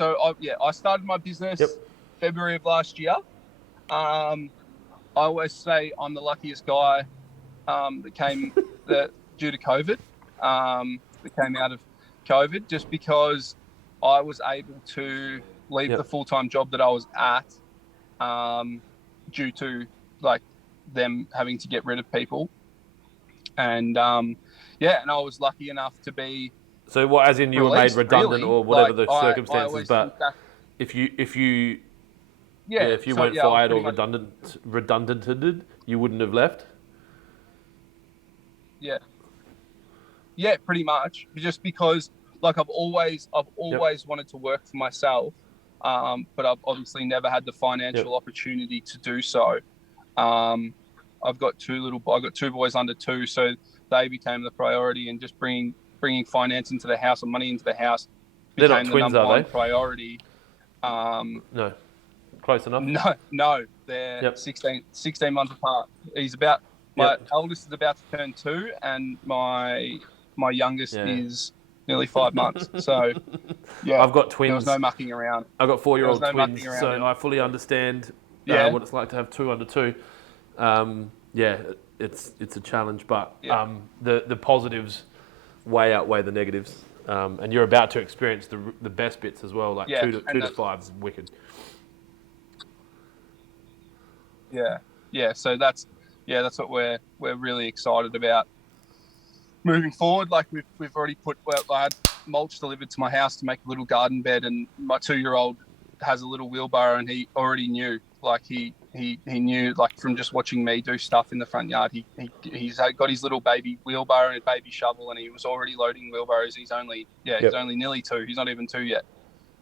I started my business February of last year. I always say I'm the luckiest guy that came due to COVID, that came out of COVID, just because I was able to leave the full-time job that I was at due to like them having to get rid of people. And and I was lucky enough to be. So what, as in you were made redundant, really, or whatever like, the circumstances, but that, if you so, weren't fired or much, redundanted, you wouldn't have left? Yeah, pretty much. Just because, like, I've always wanted to work for myself, but I've obviously never had the financial opportunity to do so. I've got two boys under 2, so they became the priority, and just bringing finance into the house or money into the house became They're not twins, the number one they? priority. No, close enough. No, they're 16 months apart. My eldest is about to turn 2, and my youngest is nearly 5 months. So I've got twins. There was no mucking around. I've got 4-year-old twins, so I fully understand what it's like to have 2 under 2. It's a challenge, but the positives way outweigh the negatives, and you're about to experience the best bits as well. Like 2 to 5 is wicked. So that's what we're really excited about moving forward. Like we've already I had mulch delivered to my house to make a little garden bed, and my 2-year-old has a little wheelbarrow, and he already knew. Like he knew, like, from just watching me do stuff in the front yard. He's got his little baby wheelbarrow and a baby shovel, and he was already loading wheelbarrows. He's only nearly 2. He's not even 2 yet.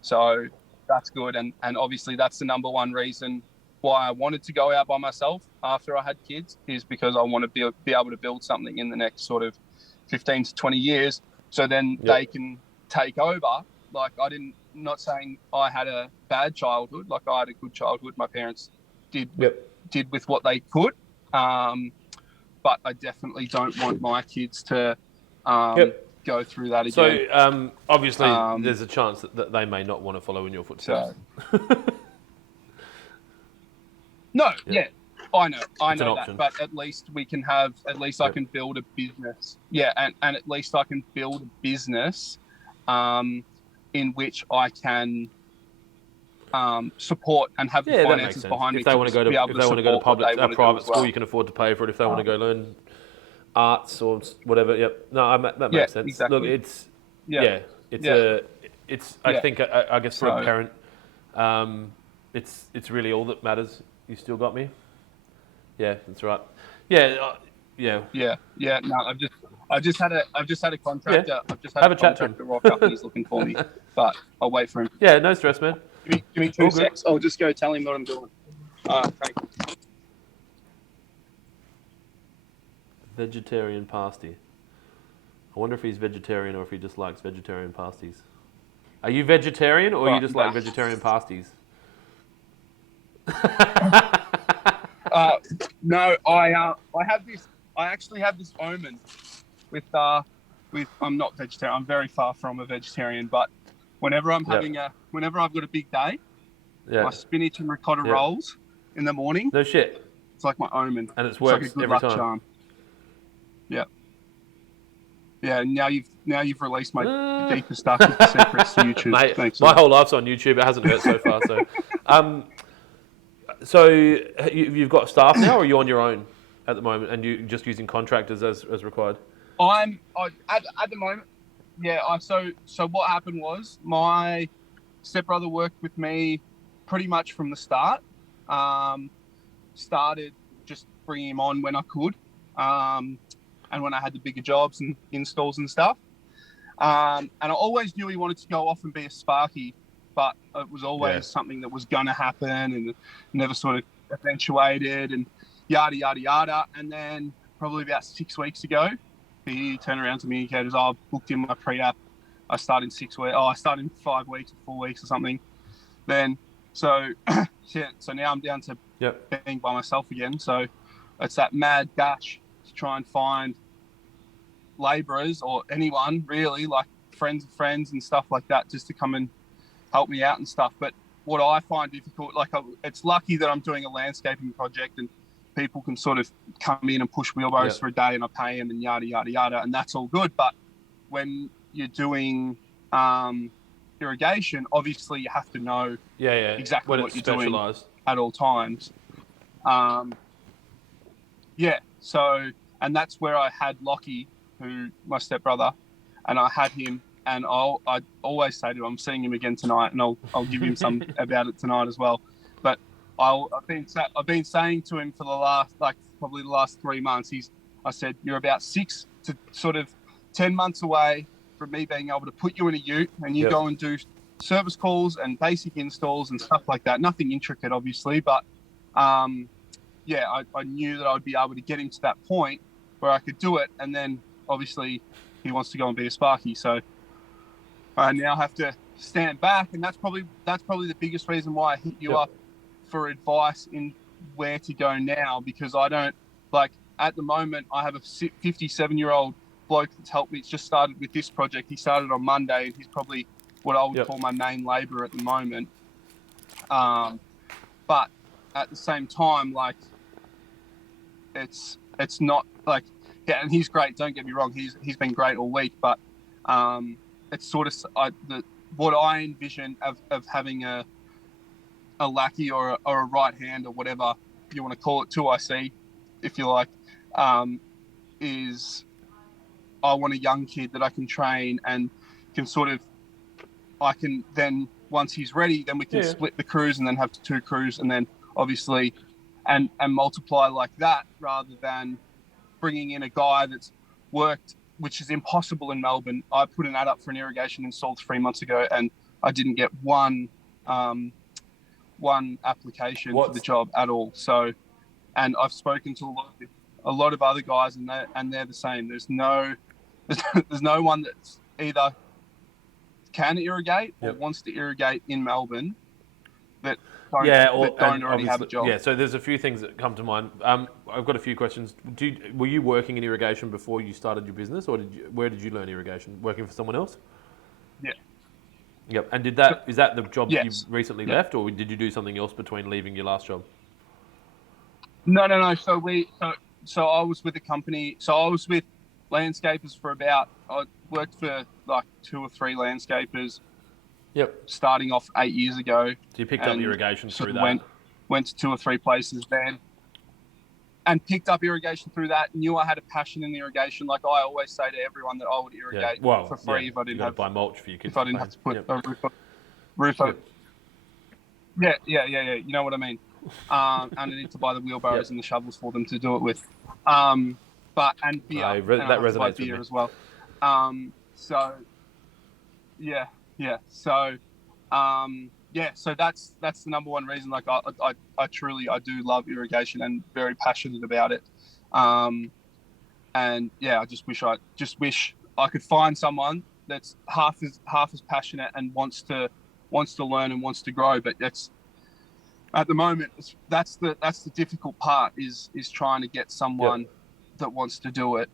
So that's good, and obviously that's the number one reason why I wanted to go out by myself after I had kids, is because I want to be able to build something in the next sort of 15 to 20 years, so then they can take over. Like, not saying I had a bad childhood. Like, I had a good childhood. My parents did with what they could, but I definitely don't want my kids to go through that again. So obviously there's a chance that they may not want to follow in your footsteps. No, I know that, but at least we can have. At least I can build a business. And at least I can build a business, in which I can support and have the finances behind me. If they want to go to private school, you can afford to pay for it. If they want to go learn arts or whatever, that makes sense. Exactly. Look, I think I guess for a parent, it's really all that matters. You still got me? Yeah, that's right. No, I've just had a contractor. I've just had a contractor rock up, and he's looking for me, but I'll wait for him. Yeah, no stress, man. Give me 2 secs. I'll just go tell him what I'm doing. Thank you. Vegetarian pasty. I wonder if he's vegetarian or if he just likes vegetarian pasties. Are you vegetarian, or you just like vegetarian pasties? No, I have this. I actually have this omen with. I'm not vegetarian. I'm very far from a vegetarian, but whenever I'm whenever I've got a big day, my spinach and ricotta rolls in the morning. No shit. It's like my omen, and it's works like a good every luck time. Charm. Yeah. Now you've released my deepest, darkest secrets to YouTube. Mate, thanks. My whole life's on YouTube. It hasn't hurt so far. So, you've got staff now, or are you on your own at the moment, and you just using contractors as required? At the moment. Yeah. So what happened was, my stepbrother worked with me pretty much from the start. Started just bringing him on when I could, and when I had the bigger jobs and installs and stuff. And I always knew he wanted to go off and be a Sparky, but it was always something that was going to happen, and never sort of eventuated, and yada, yada, yada. And then probably about 6 weeks ago, he turned around to me and goes, I booked in my pre-app. I start in 6 weeks. I start in 5 weeks or 4 weeks or something. Then, so now I'm down to being by myself again. So it's that mad dash to try and find labourers, or anyone really, like friends and stuff like that, just to come and help me out and stuff. But what I find difficult, like it's lucky that I'm doing a landscaping project and people can sort of come in and push wheelbarrows for a day and I pay them and yada, yada, yada. And that's all good. But when you're doing irrigation, obviously you have to know exactly what you're doing at all times. So, and that's where I had Lockie, who my stepbrother, and I had him, and I always say to him, I'm seeing him again tonight, and I'll give him some about it tonight as well. But I've been saying to him for the last, probably the last 3 months, I said, you're about 6 to sort of 10 months away from me being able to put you in a ute and you go and do service calls and basic installs and stuff like that. Nothing intricate, obviously, but I knew that I'd be able to get him to that point where I could do it. And then obviously he wants to go and be a Sparky. So I now have to stand back. And that's probably the biggest reason why I hit you up for advice in where to go now, because I don't at the moment, I have a 57-year-old bloke that's helped me. It's just started with this project. He started on Monday and he's probably what I would call my main labourer at the moment. But at the same time, it's not and he's great. Don't get me wrong. He's been great all week, but it's sort of what I envision of having a lackey or a right hand or whatever you want to call it, 2IC, if you like, is I want a young kid that I can train and can I can then, once he's ready, then we can split the crews and then have 2 crews and then obviously and multiply like that, rather than bringing in a guy that's worked, which is impossible in Melbourne. I put an ad up for an irrigation install 3 months ago and I didn't get one application for the job at all. So, and I've spoken to a lot of other guys and they're the same. There's no one that's either can irrigate or wants to irrigate in Melbourne that don't already have a job. Yeah, so there's a few things that come to mind. I've got a few questions. Were you working in irrigation before you started your business, or where did you learn irrigation? Working for someone else? Yeah. Yep. And is that the job that you recently left, or did you do something else between leaving your last job? No. So I was with a company. So I was with landscapers I worked for 2 or 3 landscapers. Yep. Starting off 8 years ago. So you picked up irrigation through that? Went to 2 or 3 places then and picked up irrigation through that. Knew I had a passion in irrigation. Like I always say to everyone that I would irrigate for free if I didn't have to buy mulch for your kids. If I didn't have to put a roof over. Yeah. You know what I mean? And I need to buy the wheelbarrows and the shovels for them to do it with. And beer. That resonates with me as well. So that's the number one reason. I truly do love irrigation and very passionate about it. I just wish I could find someone that's half as passionate and wants to learn and wants to grow. But at the moment that's the difficult part is trying to get someone that wants to do it.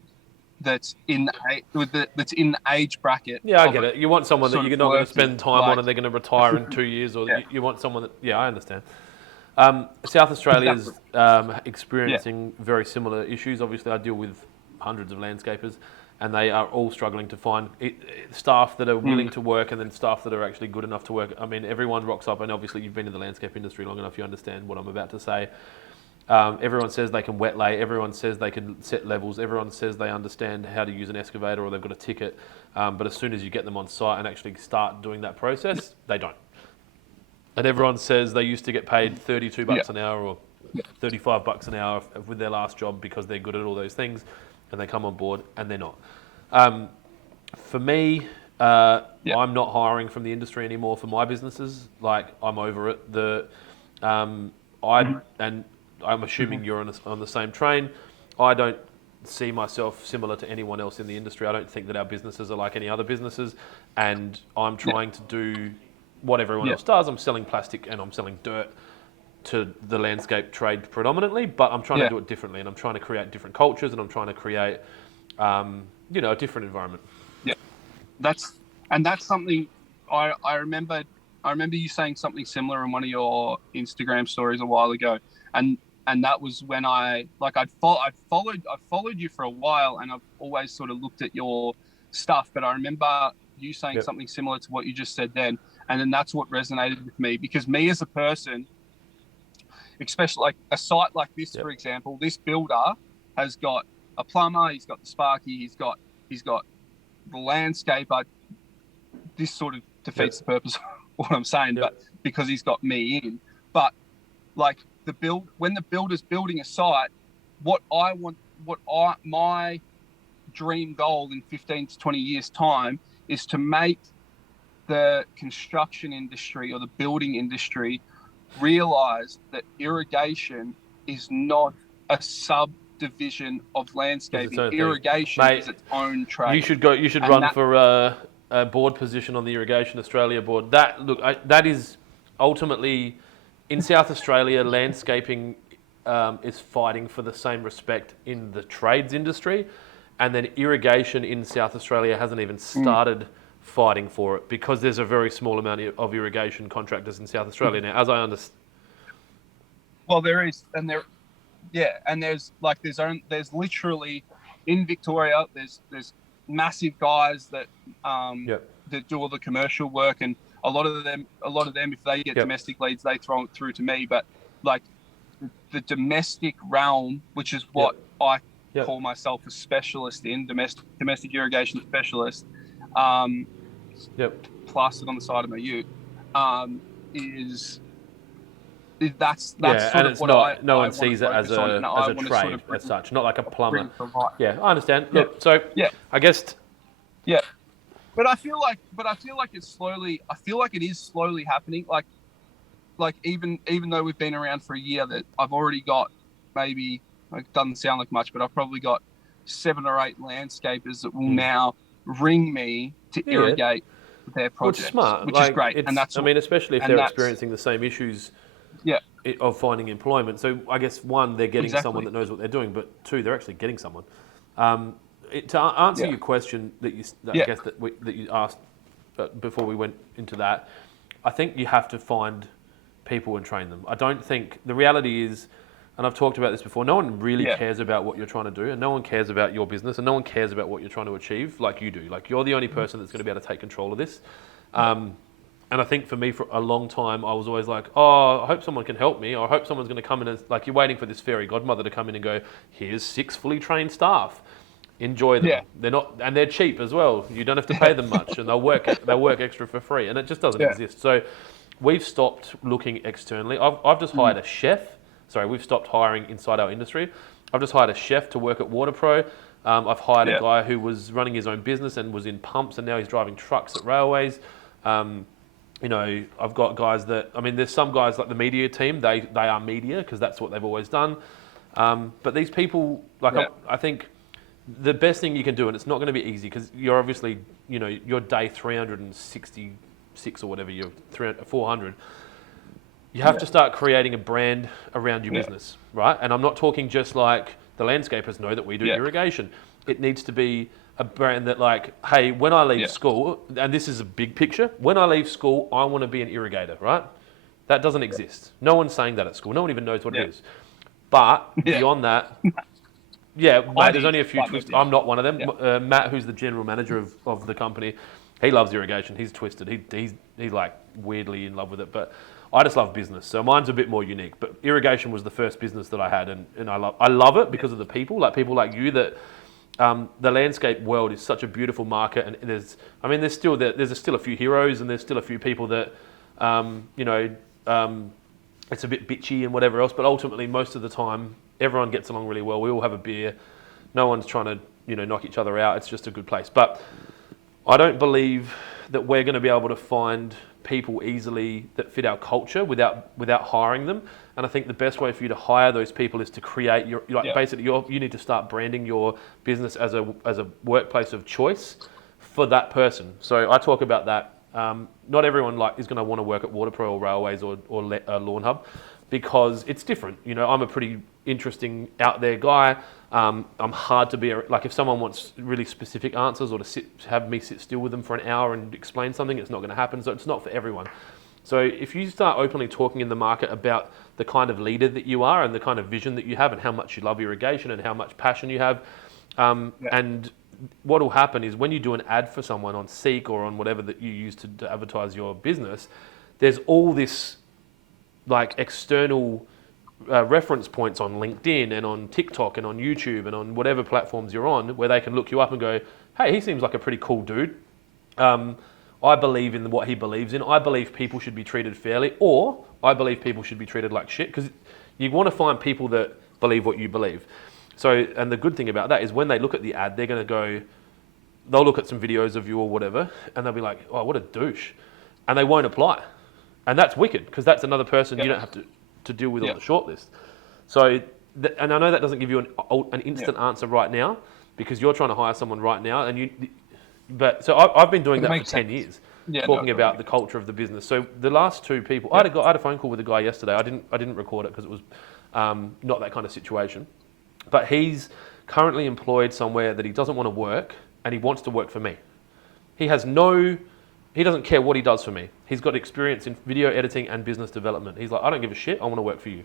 That's in the age bracket. Yeah, I get it. You want someone that you're not going to spend time on and they're going to retire in 2 years, or you want someone that. Yeah, I understand. South Australia's experiencing very similar issues. Obviously, I deal with hundreds of landscapers, and they are all struggling to find staff that are willing to work, and then staff that are actually good enough to work. I mean, everyone rocks up, and obviously you've been in the landscape industry long enough, you understand what I'm about to say. Everyone says they can wet lay, everyone says they can set levels, everyone says they understand how to use an excavator or they've got a ticket, but as soon as you get them on site and actually start doing that process, they don't. And everyone says they used to get paid $32 an hour or $35 an hour with their last job because they're good at all those things, and they come on board and they're not. For me, I'm not hiring from the industry anymore for my businesses. I'm over it. I'm assuming you're on the same train. I don't see myself similar to anyone else in the industry. I don't think that our businesses are like any other businesses, and I'm trying to do what everyone else does. I'm selling plastic and I'm selling dirt to the landscape trade predominantly, but I'm trying to do it differently, and I'm trying to create different cultures, and I'm trying to create, a different environment. Yeah, that's something I remember I remember you saying something similar in one of your Instagram stories a while ago, and that was when I'd followed you for a while, and I've always sort of looked at your stuff, but I remember you saying Yep. something similar to what you just said then, and then that's what resonated with me, because me as a person, especially like a site like this, Yep. for example, this builder has got a plumber, he's got the sparky, he's got the landscaper. This sort of defeats the purpose of what I'm saying, but because he's got me in. But like when the builder's building a site, my dream goal in 15 to 20 years time is to make the construction industry or the building industry realize that irrigation is not a subdivision of landscaping. Irrigation is its own trade. You should run for a board position on the Irrigation Australia board. That is ultimately in South Australia. Landscaping is fighting for the same respect in the trades industry, and then irrigation in South Australia hasn't even started fighting for it because there's a very small amount of irrigation contractors in South Australia now, as I understand. Well, there is, and there's literally in Victoria, there's massive guys that that do all the commercial work, and a lot of them, if they get domestic leads, they throw it through to me. But like the domestic realm, which is what I call myself a specialist in, domestic irrigation specialist, plastered on the side of my ute, that's sort of what no one sees it as a trade as such, not like a plumber. Yeah, I understand. Look, so I guess. But I feel like it is slowly happening. Like even though we've been around for a year, that I've already got maybe, it doesn't sound like much, but I've probably got 7 or 8 landscapers that will now ring me to irrigate their projects, which is great. And especially if they're experiencing the same issues of finding employment. So I guess 1, they're getting someone that knows what they're doing, but 2, they're actually getting someone. To answer your question that you asked before we went into that, I think you have to find people and train them. I don't think the reality is, and I've talked about this before, no one really cares about what you're trying to do, and no one cares about your business, and no one cares about what you're trying to achieve like you do. Like, you're the only person that's going to be able to take control of this. And I think for me, for a long time, I was always like, oh, I hope someone can help me, or I hope someone's going to come in, like, you're waiting for this fairy godmother to come in and go, here's 6 fully trained staff. Enjoy them. They're not, and they're cheap as well. You don't have to pay them much, and they'll work extra for free, and it just doesn't exist. So we've stopped looking externally. I've just hired a chef. Sorry, we've stopped hiring inside our industry. I've just hired a chef to work at WaterPro. I've hired a guy who was running his own business and was in pumps, and now he's driving trucks at railways. I've got guys that, there's some guys like the media team. They are media because that's what they've always done. But these people, I think the best thing you can do, and it's not going to be easy because you're obviously, you're day 366 or whatever, you're 400. You have to start creating a brand around your business, right? And I'm not talking just like the landscapers know that we do irrigation. It needs to be a brand that, like, hey, when I leave school, and this is a big picture, when I leave school, I want to be an irrigator, right? That doesn't exist. No one's saying that at school. No one even knows what it is. But beyond that, mate, there's only a few twists. I'm not one of them. Matt, who's the general manager of the company, he loves irrigation. He's twisted. He's like weirdly in love with it. But I just love business, so mine's a bit more unique. But irrigation was the first business that I had, and I love it because of the people like you that. The landscape world is such a beautiful market, and there's still a few heroes, and there's still a few people that, it's a bit bitchy and whatever else. But ultimately, most of the time, everyone gets along really well. We all have a beer. No one's trying to, knock each other out. It's just a good place. But I don't believe that we're going to be able to find people easily that fit our culture without hiring them. And I think the best way for you to hire those people is to create you need to start branding your business as a workplace of choice for that person. So I talk about that. Not everyone is going to want to work at WaterPro or Railways or Lawn Hub because it's different. I'm a pretty interesting out there guy. I'm hard to be if someone wants really specific answers or to have me sit still with them for an hour and explain something, it's not going to happen. So it's not for everyone. So if you start openly talking in the market about the kind of leader that you are and the kind of vision that you have and how much you love irrigation and how much passion you have, and what will happen is when you do an ad for someone on Seek or on whatever that you use to advertise your business, there's all this like external reference points on LinkedIn and on TikTok and on YouTube and on whatever platforms you're on where they can look you up and go, hey, he seems like a pretty cool dude. I believe in what he believes in. I believe people should be treated fairly, or I believe people should be treated like shit, because you want to find people that believe what you believe. So, and the good thing about that is when they look at the ad, they're going to go, they'll look at some videos of you or whatever, and they'll be like, oh, what a douche. And they won't apply. And that's wicked, because that's another person you don't have to deal with on the shortlist. So, and I know that doesn't give you an instant answer right now, because you're trying to hire someone right now, and so I've been doing that for 10 years, talking about the culture of the business. So the last two people, I had a phone call with a guy yesterday. I didn't record it because it was not that kind of situation. But he's currently employed somewhere that he doesn't want to work, and he wants to work for me. He doesn't care what he does for me. He's got experience in video editing and business development. He's like, I don't give a shit. I want to work for you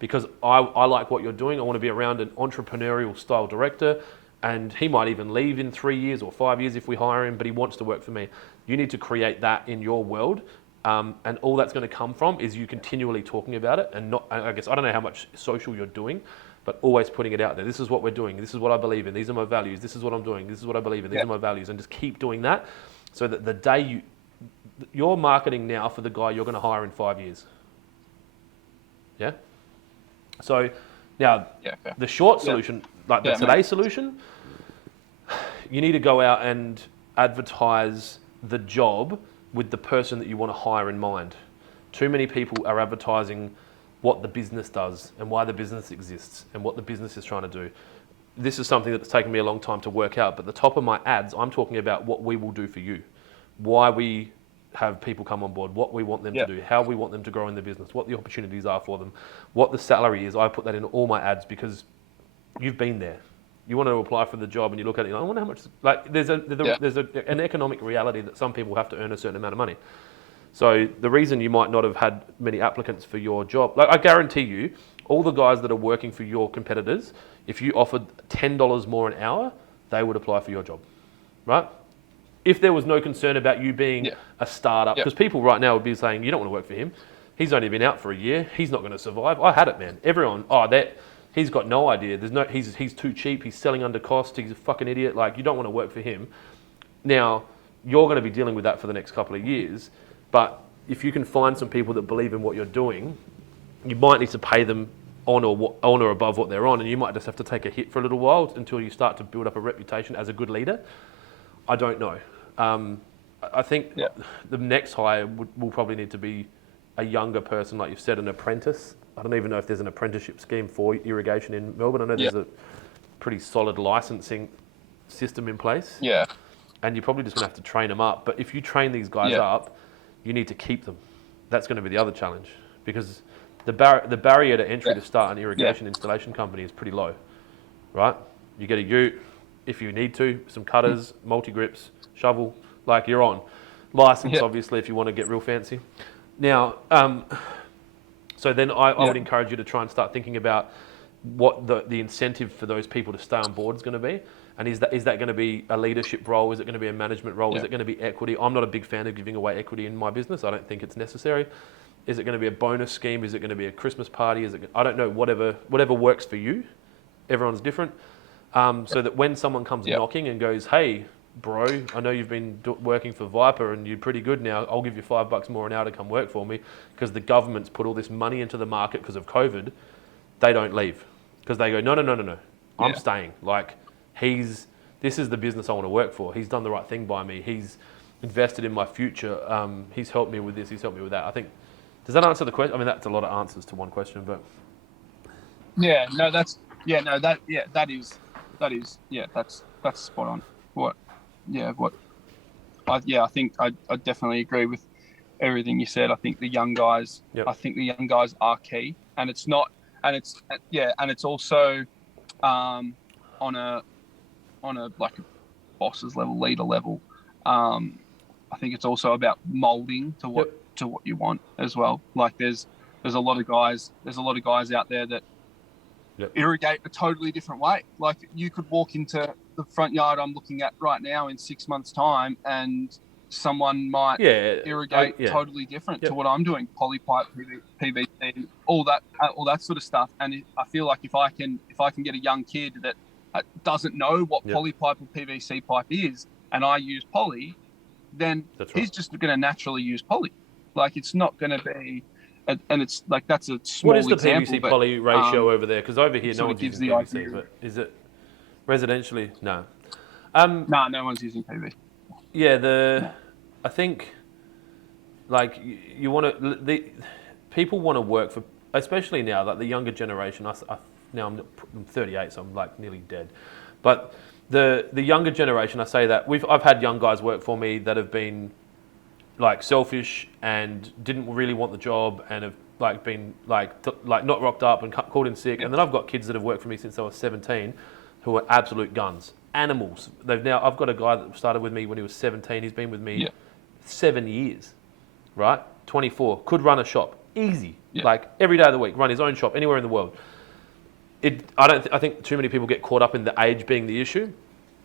because I like what you're doing. I want to be around an entrepreneurial style director. And he might even leave in 3 years or 5 years if we hire him, but he wants to work for me. You need to create that in your world. And all that's going to come from is you continually talking about it and not, I guess, I don't know how much social you're doing, but always putting it out there. This is what we're doing. This is what I believe in. These are my values. This is what I'm doing. This is what I believe in. These are my values. And just keep doing that so that the day you're marketing now for the guy you're going to hire in 5 years. Yeah? So now the short solution, like the today solution, you need to go out and advertise the job with the person that you want to hire in mind. Too many people are advertising what the business does and why the business exists and what the business is trying to do. This is something that's taken me a long time to work out, but the top of my ads, I'm talking about what we will do for you, why we have people come on board, what we want them to do, how we want them to grow in the business, what the opportunities are for them, what the salary is. I put that in all my ads because you've been there. You want to apply for the job and you look at it, I wonder how much, like there's an economic reality that some people have to earn a certain amount of money. So the reason you might not have had many applicants for your job, like I guarantee you, all the guys that are working for your competitors, if you offered $10 more an hour, they would apply for your job, right? If there was no concern about you being a startup, because people right now would be saying, you don't want to work for him. He's only been out for a year. He's not going to survive. I had it, man. Everyone, he's got no idea. He's too cheap. He's selling under cost. He's a fucking idiot. Like, you don't want to work for him. Now, you're going to be dealing with that for the next couple of years. But if you can find some people that believe in what you're doing, you might need to pay them on or above what they're on, and you might just have to take a hit for a little while until you start to build up a reputation as a good leader. I don't know. I think the next hire will probably need to be a younger person, like you've said, an apprentice. I don't even know if there's an apprenticeship scheme for irrigation in Melbourne. I know there's a pretty solid licensing system in place. Yeah. And you're probably just going to have to train them up. But if you train these guys up, you need to keep them. That's going to be the other challenge, because the barrier to entry to start an irrigation installation company is pretty low, right? You get a ute, if you need to, some cutters, multi-grips, shovel, like you're on. License, obviously, if you want to get real fancy. Now, so then I would encourage you to try and start thinking about what the incentive for those people to stay on board is going to be. And is that going to be a leadership role? Is it going to be a management role? Is it going to be equity? I'm not a big fan of giving away equity in my business. I don't think it's necessary. Is it going to be a bonus scheme? Is it going to be a Christmas party? I don't know, whatever works for you. Everyone's different. So that when someone comes knocking and goes, hey, bro, I know you've been working for Viper and you're pretty good now. I'll give you $5 more an hour to come work for me because the government's put all this money into the market because of COVID. They don't leave because they go, no. I'm staying. Like, this is the business I want to work for. He's done the right thing by me. He's invested in my future. He's helped me with this. He's helped me with that. I think, does that answer the question? I mean, that's a lot of answers to one question, but. That's spot on. I think I definitely agree with everything you said. I think the young guys, are key, and it's also on a like a boss's level, leader level. I think it's also about molding to what to what you want as well. Like there's a lot of guys out there that irrigate a totally different way. Like you could walk into the front yard I'm looking at right now in 6 months' time, and someone might irrigate totally different to what I'm doing. Polypipe, PVC, all that sort of stuff. And I feel like if I can get a young kid that doesn't know what polypipe or PVC pipe is, and I use poly, then he's just going to naturally use poly. Like it's not going to be, and it's like that's a small example. What is the PVC poly ratio over there? Because over here no one's using PVC, but is it residentially? No. No one's using PVC. Yeah, I think like you want to people want to work for, especially now, like the younger generation. Now I'm 38, so I'm like nearly dead. But the younger generation, I say that I've had young guys work for me that have been like selfish and didn't really want the job and have like been like not rocked up and called in sick. And then I've got kids that have worked for me since I was 17 who are absolute guns, animals. I've got a guy that started with me when he was 17. He's been with me 7 years, right? 24, could run a shop easy, like every day of the week, run his own shop anywhere in the world. I think too many people get caught up in the age being the issue.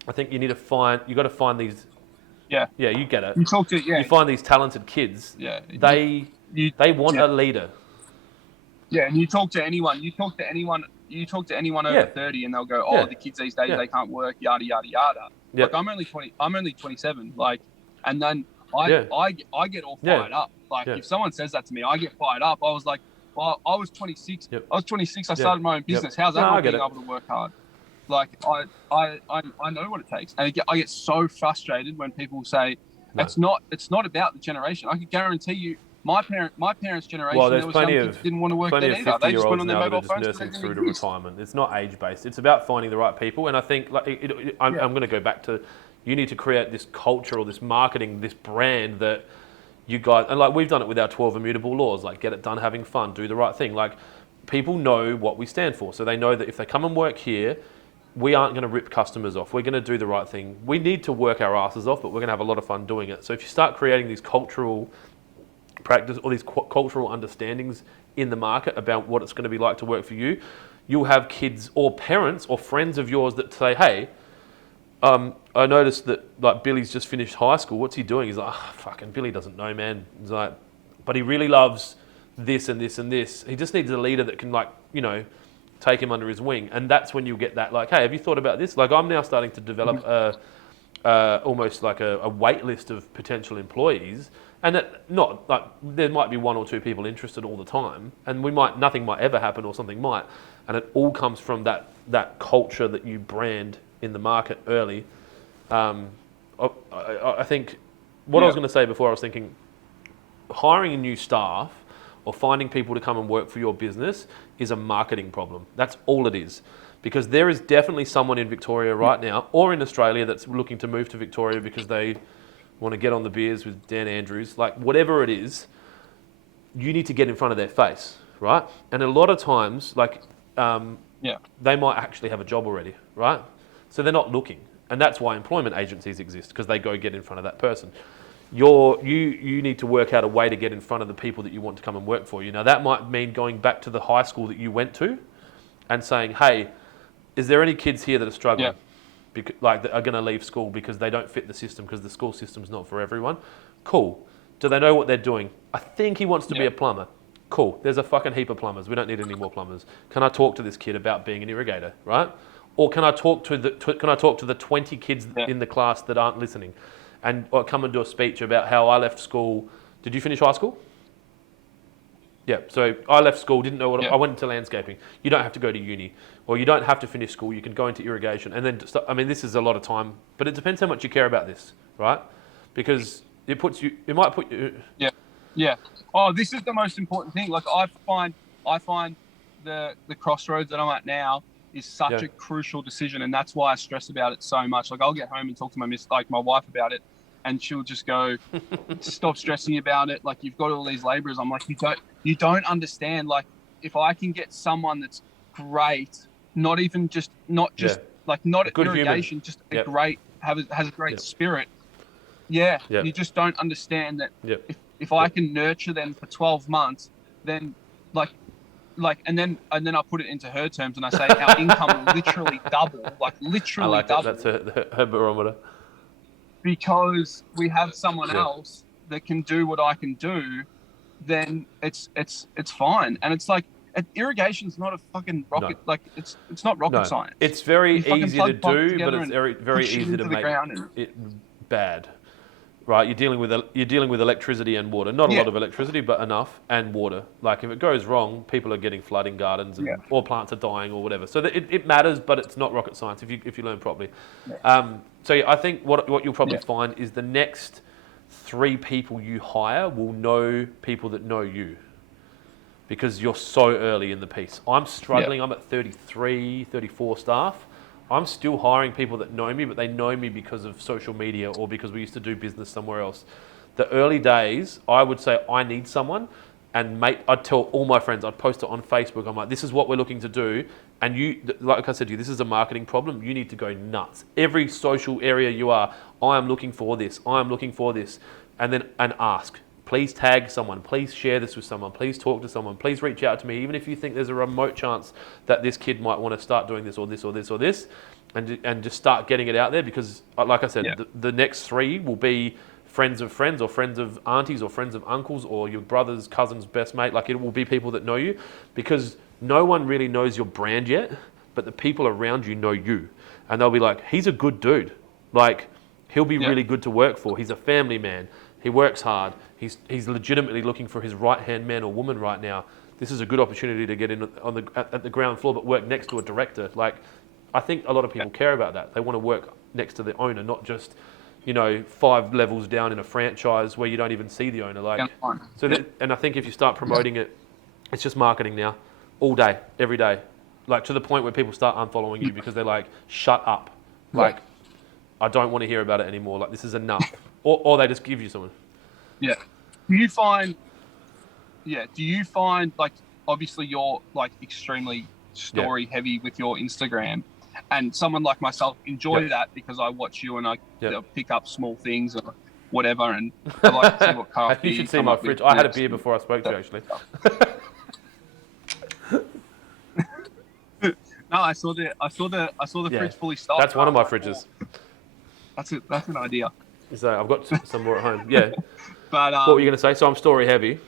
I think you got to find these. Yeah, you get it. You find these talented kids. Yeah, they want a leader. Yeah, and you talk to anyone over 30, and they'll go, the kids these days they can't work, yada yada yada. Yeah. Like I'm only 27. Like, and then I get all fired up. Like if someone says that to me, I get fired up. I was like, well, I was 26. Yep. I was 26. I started my own business. How's that not being able to work hard? Like I know what it takes, and I get so frustrated when people say it's not about the generation. I can guarantee you, my parents' generation. Well, there's plenty of didn't want to work plenty there of 50-year-olds now that are just nursing through to retirement. It's not age based. It's about finding the right people, and I think I'm going to go back to you need to create this culture or this marketing, this brand that you guys, and like we've done it with our 12 immutable laws, like get it done, having fun, do the right thing. Like people know what we stand for, so they know that if they come and work here, we aren't going to rip customers off. We're going to do the right thing. We need to work our asses off, but we're going to have a lot of fun doing it. So if you start creating these cultural practice or these cultural understandings in the market about what it's going to be like to work for you, you'll have kids or parents or friends of yours that say, hey, I noticed that like Billy's just finished high school. What's he doing? He's like, fucking Billy doesn't know, man. He's like, but he really loves this and this and this. He just needs a leader that can take him under his wing. And that's when you'll get that like, hey, have you thought about this? Like I'm now starting to develop almost like a wait list of potential employees. And that not like there might be one or two people interested all the time, and nothing might ever happen or something might, and it all comes from that culture that you brand in the market early. I think what I was going to say before, I was thinking hiring a new staff or finding people to come and work for your business is a marketing problem. That's all it is. Because there is definitely someone in Victoria right now or in Australia that's looking to move to Victoria because they want to get on the beers with Dan Andrews, like whatever it is, you need to get in front of their face, right? And a lot of times, they might actually have a job already, right? So they're not looking. And that's why employment agencies exist, because they go get in front of that person. You need to work out a way to get in front of the people that you want to come and work for you. Now that might mean going back to the high school that you went to and saying, hey, is there any kids here that are struggling? Yeah. That are going to leave school because they don't fit the system because the school system's not for everyone. Cool. Do they know what they're doing? I think he wants to be a plumber. Cool. There's a fucking heap of plumbers. We don't need any more plumbers. Can I talk to this kid about being an irrigator, right? Or can I talk to the 20 kids in the class that aren't listening, or come and do a speech about how I left school? Did you finish high school? Yeah. So I left school, didn't know what I went into landscaping. You don't have to go to uni. Or you don't have to finish school, you can go into irrigation. And then, this is a lot of time, but it depends how much you care about this, right? Because it might put you... Yeah, yeah. Oh, this is the most important thing. Like, I find the crossroads that I'm at now is such a crucial decision, and that's why I stress about it so much. Like, I'll get home and talk to my wife about it, and she'll just go, stop stressing about it. Like, you've got all these labourers. I'm like, you don't understand. Like, if I can get someone that's great... not good irrigation, human. Just has a great spirit. Yeah, you just don't understand that. if I can nurture them for 12 months, then and then I put it into her terms and I say our income will literally double, I like double. it. That's her barometer. Because we have someone Yeah. else that can do what I can do, then it's fine. And it's like irrigation's not a fucking rocket. No. It's not rocket science. It's very You fucking easy to plug pipes do, but together it's and very put shit easy to into the make ground and, it bad. Right, you're dealing with electricity and water. Not a lot of electricity, but enough, and water. Like if it goes wrong, people are getting flooding gardens, or plants are dying, or whatever. So it matters, but it's not rocket science if you learn properly. So I think what you'll probably find is the next 3 people you hire will know people that know you, because you're so early in the piece. I'm struggling. I'm at 33, 34 staff. I'm still hiring people that know me, but they know me because of social media or because we used to do business somewhere else. The early days, I would say I need someone, and I'd tell all my friends, I'd post it on Facebook. I'm like, this is what we're looking to do. And you, like I said to you, this is a marketing problem. You need to go nuts. Every social area you are, I am looking for this. I am looking for this. And ask. Please tag someone. Please share this with someone. Please talk to someone. Please reach out to me, even if you think there's a remote chance that this kid might want to start doing this or this or this or this, and just start getting it out there. Because, like I said, the next 3 will be friends of friends or friends of aunties or friends of uncles or your brother's cousin's best mate. Like, it will be people that know you, because no one really knows your brand yet, but the people around you know you, and they'll be like, he's a good dude. Like, he'll be really good to work for. He's a family man. He works hard. He's legitimately looking for his right-hand man or woman right now. This is a good opportunity to get in at the ground floor, but work next to a director. Like, I think a lot of people care about that. They want to work next to the owner, not just, 5 levels down in a franchise where you don't even see the owner. Like, and I think if you start promoting it, it's just marketing now, all day, every day, like to the point where people start unfollowing you because they're like, shut up. Like, I don't want to hear about it anymore. Like, this is enough. Or they just give you someone. Yeah. Do you find, like, obviously you're like extremely story heavy with your Instagram, and someone like myself enjoy that because I watch you and I pick up small things or whatever, and I like to see what craft you should see my fridge. I had a beer before I spoke to you, actually. No, I saw the fridge fully stocked. That's one of my fridges. That's an idea. So I've got some more at home. Yeah. But what were you going to say? So I'm story heavy.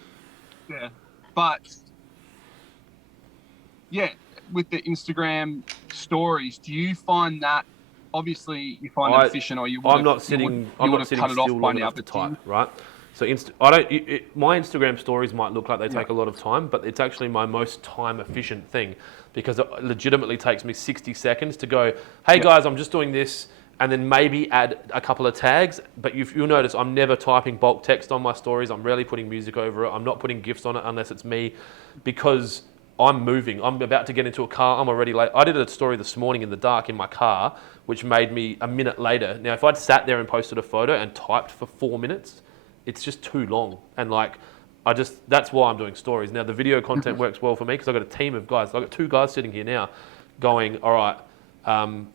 Yeah, but with the Instagram stories, do you find that obviously you find them efficient, or I'm not sitting still long enough to type, right? So my Instagram stories might look like they take a lot of time, but it's actually my most time efficient thing, because it legitimately takes me 60 seconds to go, hey guys, I'm just doing this, and then maybe add a couple of tags. But you'll notice I'm never typing bulk text on my stories. I'm rarely putting music over it. I'm not putting GIFs on it unless it's me, because I'm moving. I'm about to get into a car. I'm already late. I did a story this morning in the dark in my car, which made me a minute later. Now, if I'd sat there and posted a photo and typed for 4 minutes, it's just too long. And that's why I'm doing stories. Now, the video content works well for me because I've got a team of guys. I've got 2 guys sitting here now going, all right,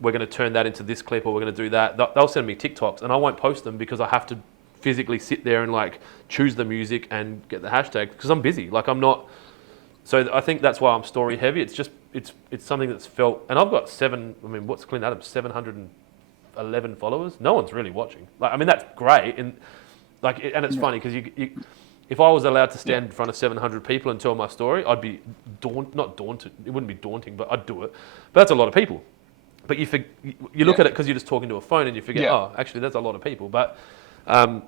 we're going to turn that into this clip, or we're going to do that. They'll send me TikToks, and I won't post them because I have to physically sit there and like choose the music and get the hashtag, because I'm busy. Like, I'm not. So I think that's why I'm story heavy. It's just it's something that's felt, and I've got what's Clint Adams, 711 followers. No one's really watching. Like, I mean, that's great, and it's funny because you if I was allowed to stand in front of 700 people and tell my story, I'd be not daunted. It wouldn't be daunting, but I'd do it. But that's a lot of people. But you look at it because you're just talking to a phone and you forget, oh, actually, that's a lot of people. But that's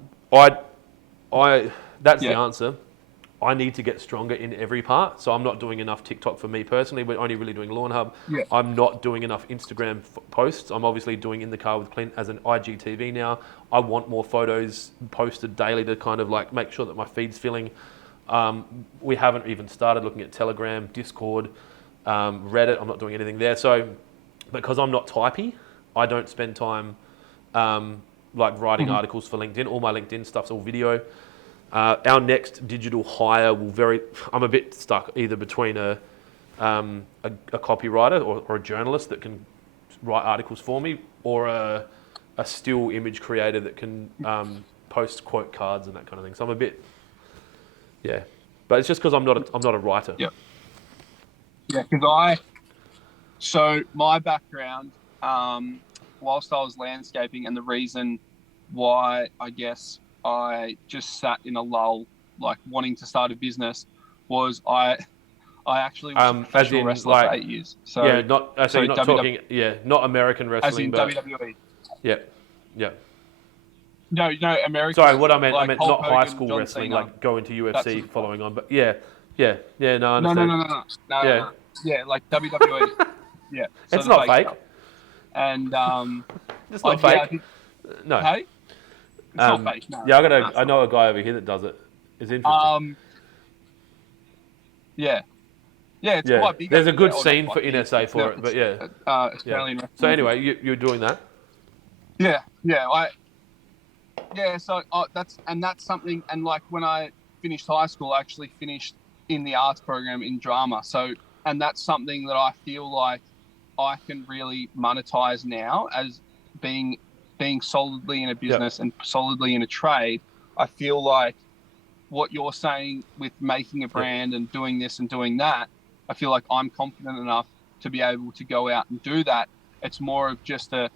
the answer. I need to get stronger in every part. So I'm not doing enough TikTok for me personally. We're only really doing Lawn Hub. Yeah. I'm not doing enough Instagram posts. I'm obviously doing In the Car with Clint as an IGTV now. I want more photos posted daily to kind of like make sure that my feed's filling. We haven't even started looking at Telegram, Discord, Reddit. I'm not doing anything there. So because I'm not typey, I don't spend time writing articles for LinkedIn. All my LinkedIn stuff's all video. Our next digital hire I'm a bit stuck either between a copywriter or a journalist that can write articles for me, or a still image creator that can post quote cards and that kind of thing. So I'm a bit Yeah, but it's just because I'm not a writer. Yeah. Yeah, because so my background, whilst I was landscaping, and the reason why I guess I just sat in a lull, like wanting to start a business, was I actually was a As professional in wrestler for 8 years. So yeah, so you're not WWE, talking not American as wrestling, in but WWE. yeah, yeah. No, American Sorry, what I wrestling, meant, I like meant Hulk not high Hogan, school John wrestling, Cena, like going to that UFC, sort of stuff. following on. But yeah, no, I No, understand. Yeah, yeah, like WWE. Yeah, so it's the not fake fake. stuff. And It's not fake. I think, No. hey, it's not fake. No, Yeah, no, I know a guy over here that does it. It's interesting. Yeah, yeah, it's Yeah, quite big there's over a good there. Or not scene for quite in big. SA for it, but yeah, yeah. Australian So wrestling. anyway, you're doing that. Yeah, So that's something. And like when I finished high school, I actually finished in the arts program in drama. So, and that's something that I feel like I can really monetize now as being solidly in a business and solidly in a trade. I feel like what you're saying with making a brand and doing this and doing that, I feel like I'm confident enough to be able to go out and do that. It's more of just a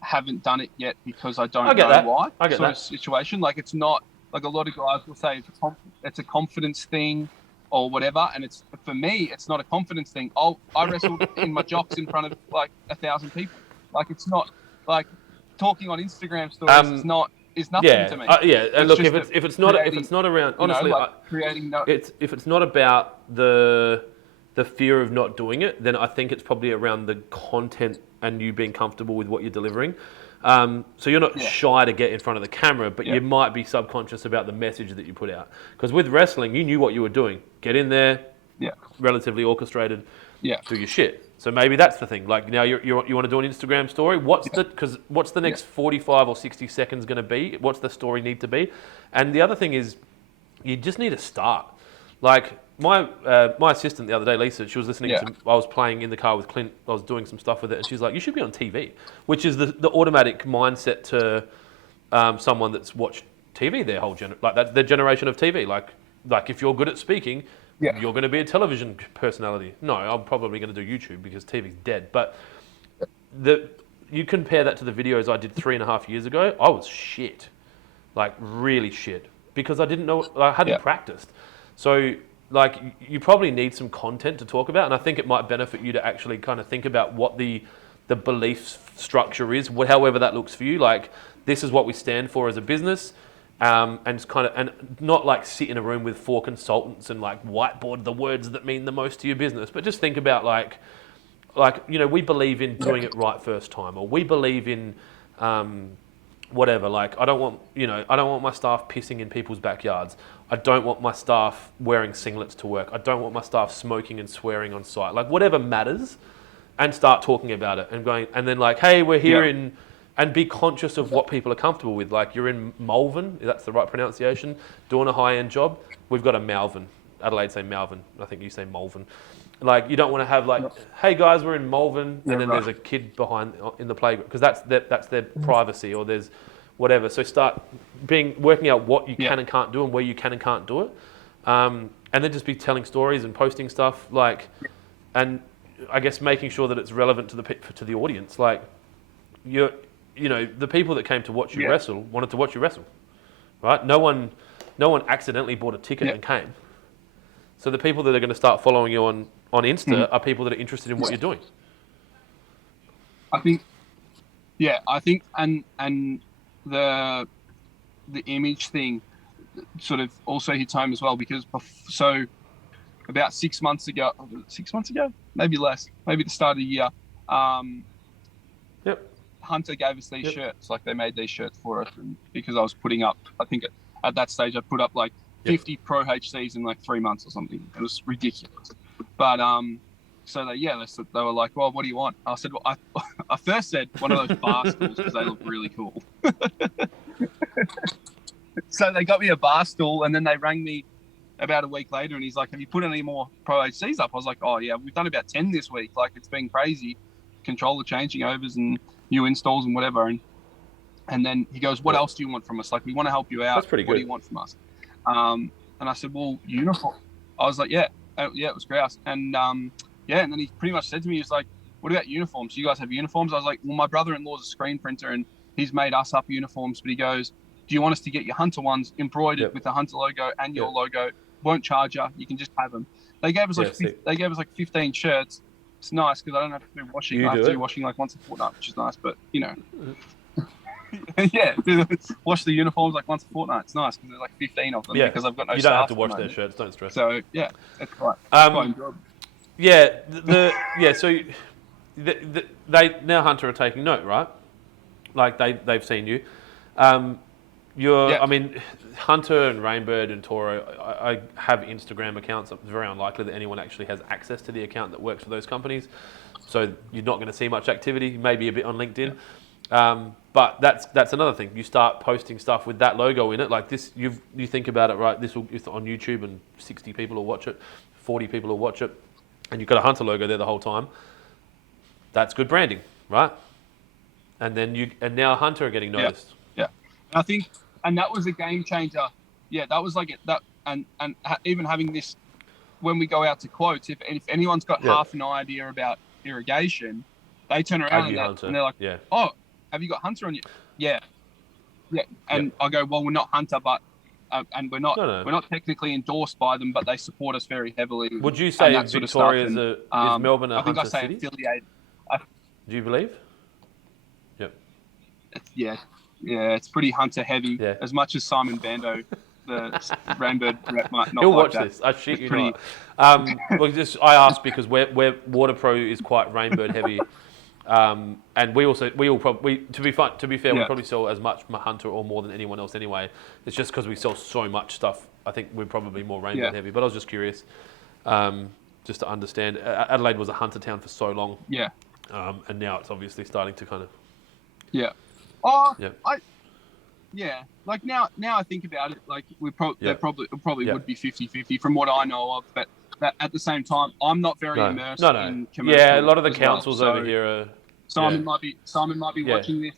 haven't done it yet because I don't know why sort of situation. Like it's not like a lot of guys will say it's a confidence thing or whatever, and it's for me it's not a confidence thing. I wrestled in my jocks in front of like 1,000 people. Like it's not like talking on Instagram stories is nothing to me. And look, if it's not around, honestly, creating if it's not about the fear of not doing it, then I think it's probably around the content and you being comfortable with what you're delivering. So you're not shy to get in front of the camera, but you might be subconscious about the message that you put out. Because with wrestling, you knew what you were doing. Get in there, relatively orchestrated, do your shit. So maybe that's the thing. Like now you want to do an Instagram story. What's the next 45 or 60 seconds going to be? What's the story need to be? And the other thing is, you just need to start. Like my assistant the other day, Lisa, she was listening to. I was playing in the car with Clint. I was doing some stuff with it, and she's like, "You should be on TV," which is the automatic mindset to someone that's watched TV their whole that's their generation of TV. Like if you're good at speaking, you're going to be a television personality. No, I'm probably going to do YouTube because TV's dead. But you compare that to the videos I did 3.5 years ago. I was shit, like really shit, because I didn't know. I hadn't practiced. So like you probably need some content to talk about, and I think it might benefit you to actually kind of think about what the belief structure is, however that looks for you. Like this is what we stand for as a business. And it's and not like sit in a room with 4 consultants and like whiteboard the words that mean the most to your business, but just think about like we believe in doing it right first time, or we believe in whatever. Like I don't want my staff pissing in people's backyards. I don't want my staff wearing singlets to work. I don't want my staff smoking and swearing on site. Like whatever matters, and start talking about it and then like, hey, we're here in. And be conscious of what people are comfortable with. Like you're in Malvern, if that's the right pronunciation, doing a high-end job. We've got a Malvern. Adelaide say Malvern. I think you say Malvern. Like you don't want to have like, hey guys, we're in Malvern, and then there's a kid behind in the playground because that's their privacy, or there's whatever. So start working out what you can and can't do and where you can and can't do it, and then just be telling stories and posting stuff and I guess making sure that it's relevant to the audience. Like the people that came to watch you wrestle wanted to watch you wrestle, right? No one accidentally bought a ticket and came. So the people that are going to start following you on Insta are people that are interested in what you're doing. I think, and the image thing sort of also hits home as well, because so about 6 months ago, maybe less, maybe the start of the year, Hunter gave us these shirts. Like they made these shirts for us, and because I was putting up, I think at that stage I put up like 50 Pro HCs in like 3 months or something. It was ridiculous. But so they were like, well, what do you want? I said, well, I first said one of those bar stools because they look really cool. So they got me a bar stool, and then they rang me about a week later, and he's like, have you put any more Pro HCs up? I was like, oh yeah, we've done about 10 this week. Like it's been crazy. Controller changing overs and new installs and whatever. And then he goes, what else do you want from us? Like, we want to help you out. That's pretty good. What do you want from us? And I said, well, uniform. I was like, yeah, it was grouse. And and then he pretty much said to me, he was like, what about uniforms? You guys have uniforms? I was like, well, my brother-in-law's a screen printer and he's made us up uniforms. But he goes, do you want us to get your Hunter ones embroidered with the Hunter logo and your logo? Won't charge you. You can just have them. They gave us like 15 shirts. It's nice because I don't have to do washing. I have to do washing like once a fortnight, which is nice. But wash the uniforms like once a fortnight. It's nice because there's like 15 of them because I've got no. You don't have to wash their shirts. Don't stress. So yeah, that's right. Quite enjoyable. Yeah. So they now Hunter are taking note, right? Like they've seen you. I mean, Hunter and Rainbird and Toro, I have Instagram accounts. It's very unlikely that anyone actually has access to the account that works for those companies. So you're not going to see much activity, maybe a bit on LinkedIn. But that's another thing. You start posting stuff with that logo in it, like this. You think about it, right? This will it's on YouTube, and 60 people will watch it, 40 people will watch it, and you've got a Hunter logo there the whole time. That's good branding, right? And then now Hunter are getting noticed. Yeah. I think. And that was a game changer. Yeah, that was like that. And even having this, when we go out to quotes, if anyone's got half an idea about irrigation, they turn around and they're like, oh, have you got Hunter on you? Yeah. And I go, well, we're not Hunter, but and we're not technically endorsed by them, but they support us very heavily. Would you say Victoria is Melbourne a Hunter city? Affiliated. Do you believe? Yep. Yeah, it's pretty Hunter heavy. Yeah. As much as Simon Bando, the Rainbird rep, might not. He'll like watch that. this. I shit you not. I asked because where Water Pro is quite Rainbird heavy, and we'll probably to be fair, we probably sell as much Hunter or more than anyone else anyway. It's just because we sell so much stuff. I think we're probably more Rainbird heavy. But I was just curious, just to understand. Adelaide was a Hunter town for so long. Yeah. And now it's obviously starting to kind of. Yeah. Oh, yeah. Like now I think about it, like they probably would be 50-50 from what I know of, but at the same time, I'm not very immersed in commercial. Yeah, a lot of the councils over here are. Simon might be watching this.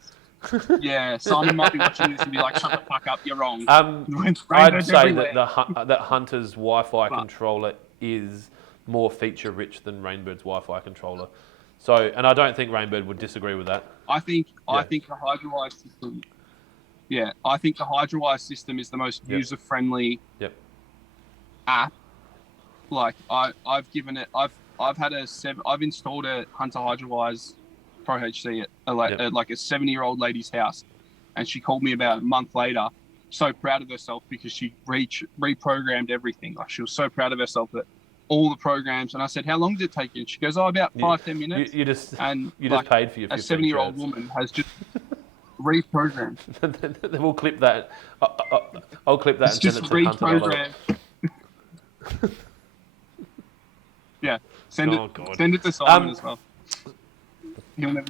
Yeah, Simon might be watching this and be like, "Shut the fuck up, you're wrong." I'd say that Hunter's Wi-Fi controller is more feature rich than Rainbird's Wi-Fi controller. So, and I don't think Rainbird would disagree with that. I think the HydroWise system. Yeah, I think the HydroWise system is the most user-friendly app. Like I've given it. I've installed a Hunter HydroWise Pro HC at like a 70-year-old lady's house, and she called me about a month later, so proud of herself because she reprogrammed everything. Like she was so proud of herself that. All the programs, and I said, "How long did it take you?" She goes, "Oh, about 5-10 minutes." You just just paid for your 15 a 70-year-old woman has just reprogrammed. We'll clip that. I'll clip that it's and send just it to Hunter. Yeah, send it to Simon as well.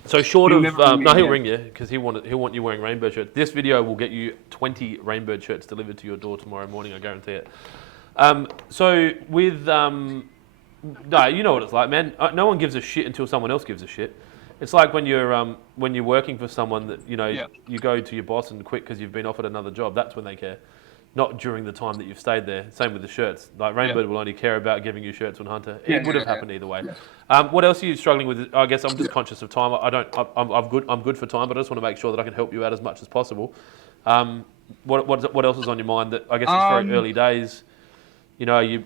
So short of he'll ring you because he'll want you wearing Rainbird shirts. This video will get you 20 Rainbird shirts delivered to your door tomorrow morning. I guarantee it. So with no, you know what it's like, man. No one gives a shit until someone else gives a shit. It's like when you're working for someone that you go to your boss and quit because you've been offered another job. That's when they care, not during the time that you've stayed there. Same with the shirts. Like Rainbird will only care about giving you shirts when Hunter. It would have happened either way. What else are you struggling with? I guess I'm just conscious of time. I'm good for time, but I just want to make sure that I can help you out as much as possible. What else is on your mind? That I guess it's very early days. You.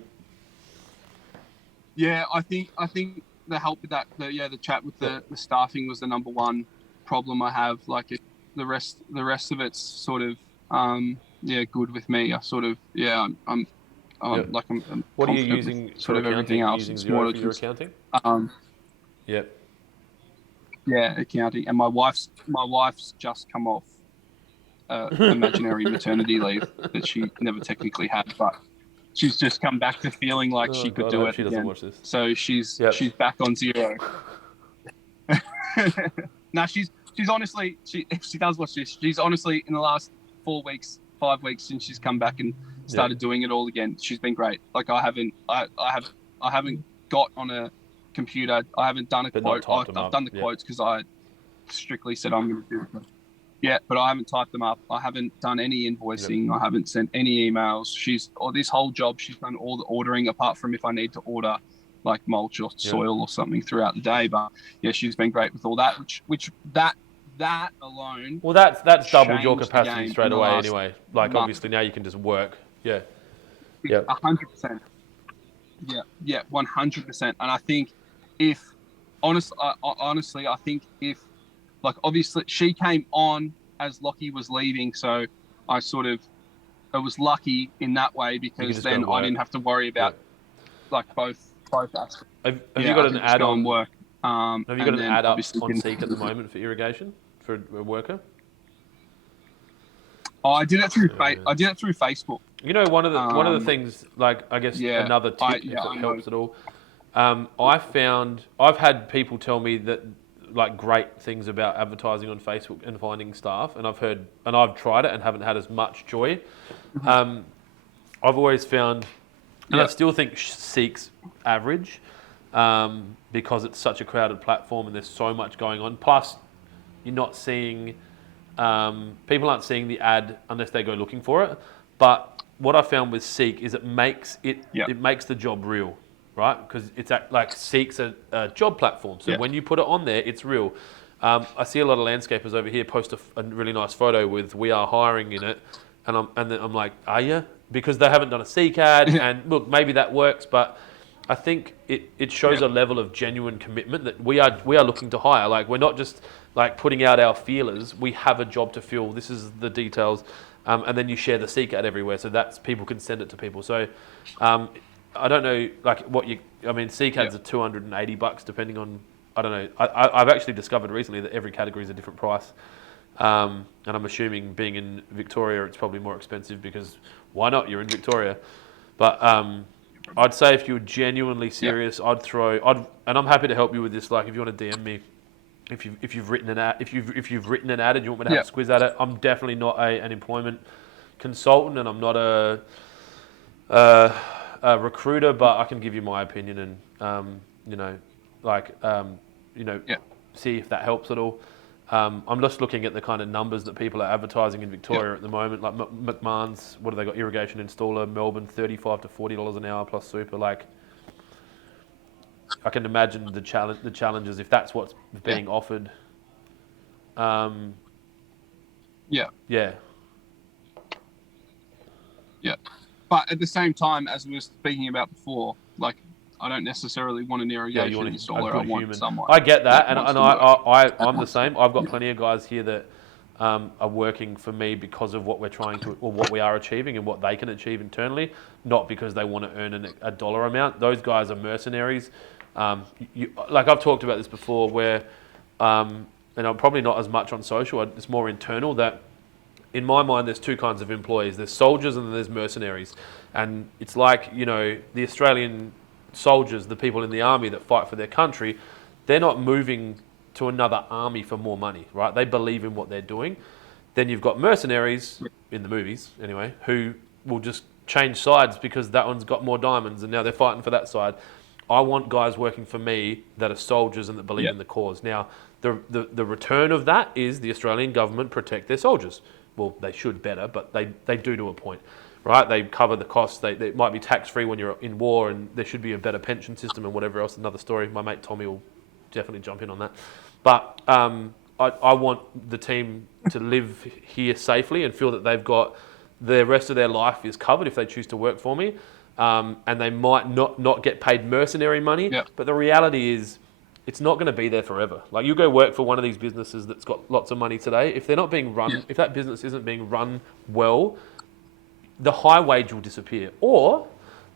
Yeah, I think the help with that, the chat with the staffing was the number one problem I have. Like the rest of it's sort of good with me. I sort of I'm what are you using sort of everything else? It's more for your accounting. Yeah, accounting, and my wife's just come off imaginary maternity leave that she never technically had, but. She's just come back to feeling like she could do it. She doesn't watch this. So she's back on zero. No, she's honestly if she does watch this, she's honestly in the last 5 weeks since she's come back and started doing it all again. She's been great. Like I haven't got on a computer. I haven't done a quote. I've done the quotes because I strictly said I'm going to do it. Yeah, but I haven't typed them up. I haven't done any Yep. invoicing. I haven't sent any emails. This whole job, she's done all the ordering, apart from if I need to order like mulch or Yep. soil or something throughout the day. But yeah, she's been great with all that. That alone. Well, that's doubled your changed the capacity game straight in the away last anyway. Like, month. obviously now you can just work. Yeah. Yeah. 100%. Yeah, 100%. And I think if honestly, I think if like obviously she came on as Lockie was leaving, so I was lucky in that way You can because just go then I work. didn't have to worry Yeah. about like both aspects. Have you Yeah, got I an could just ad go and on? work. Have you got And an then ad up obviously on Seek at the moment for irrigation for a worker? Oh, I did it through Facebook. You know, one of the things, like, I guess Yeah, another tip, if I it know. helps at all. I've had people tell me that like great things about advertising on Facebook and finding staff, and I've tried it and haven't had as much joy. I've always found, and I Yeah, still think Seek's average, because it's such a crowded platform and there's so much going on. Plus, you're not seeing, people aren't seeing the ad unless they go looking for it. But what I found with Seek is it makes the job real, right? Because like Seek's a job platform, so yeah, when you put it on there, it's real. I see a lot of landscapers over here post a really nice photo with "We are hiring" in it, and then I'm like, are you? Because they haven't done a Seek ad, and look, maybe that works, but I think it shows a level of genuine commitment that we are looking to hire. Like, we're not just like putting out our feelers. We have a job to fill. This is the details, and then you share the Seek ad everywhere, so that's people can send it to people. So I don't know, like Seek ads are $280 depending on. I don't know. I've actually discovered recently that every category is a different price, and I'm assuming being in Victoria, it's probably more expensive because why not? You're in Victoria, but. I'd say if you're genuinely serious, and I'm happy to help you with this. Like, if you want to DM me, if you've written an ad, if you've written an ad and you want me to have a squiz at it, I'm definitely not an employment consultant, and I'm not a recruiter, but I can give you my opinion and see if that helps at all. I'm just looking at the kind of numbers that people are advertising in Victoria at the moment. Like McMahon's, what have they got? Irrigation installer, Melbourne, $35 to $40 an hour plus super. Like, I can imagine the challenges if that's what's being offered. yeah, Yeah. But at the same time, as we were speaking about before, like I don't necessarily want an irrigation installer. I want someone. I get that, and I'm the same. I've got plenty of guys here that are working for me because of what we're trying to, or what we are achieving, and what they can achieve internally, not because they want to earn a dollar amount. Those guys are mercenaries. Like I've talked about this before, where, and I'm probably not as much on social. It's more internal that. In my mind, there's two kinds of employees. There's soldiers and then there's mercenaries. And it's like, the Australian soldiers, the people in the army that fight for their country, they're not moving to another army for more money, right? They believe in what they're doing. Then you've got mercenaries, in the movies anyway, who will just change sides because that one's got more diamonds and now they're fighting for that side. I want guys working for me that are soldiers and that believe in the cause. Now, the return of that is the Australian government protect their soldiers. Well, they should better, but they do to a point, right? They cover the costs. They might be tax-free when you're in war, and there should be a better pension system and whatever else. Another story. My mate Tommy will definitely jump in on that. But I want the team to live here safely and feel that they've got the rest of their life is covered if they choose to work for me. And they might not get paid mercenary money, but the reality is, it's not going to be there forever. Like, you go work for one of these businesses that's got lots of money today. If they're not being run, if that business isn't being run well, the high wage will disappear. Or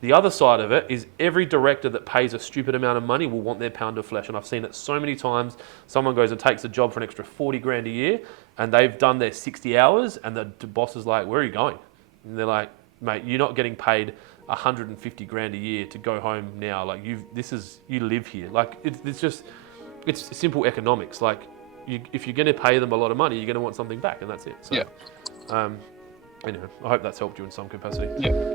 the other side of it is every director that pays a stupid amount of money will want their pound of flesh. And I've seen it so many times. Someone goes and takes a job for an extra 40 grand a year, and they've done their 60 hours, and the boss is like, "Where are you going?" And they're like, "Mate, you're not getting paid 150 grand a year to go home now. Like, you live here." Like, it's simple economics. Like, if you're going to pay them a lot of money, you're going to want something back, and that's it. So, anyway, I hope that's helped you in some capacity. Yeah.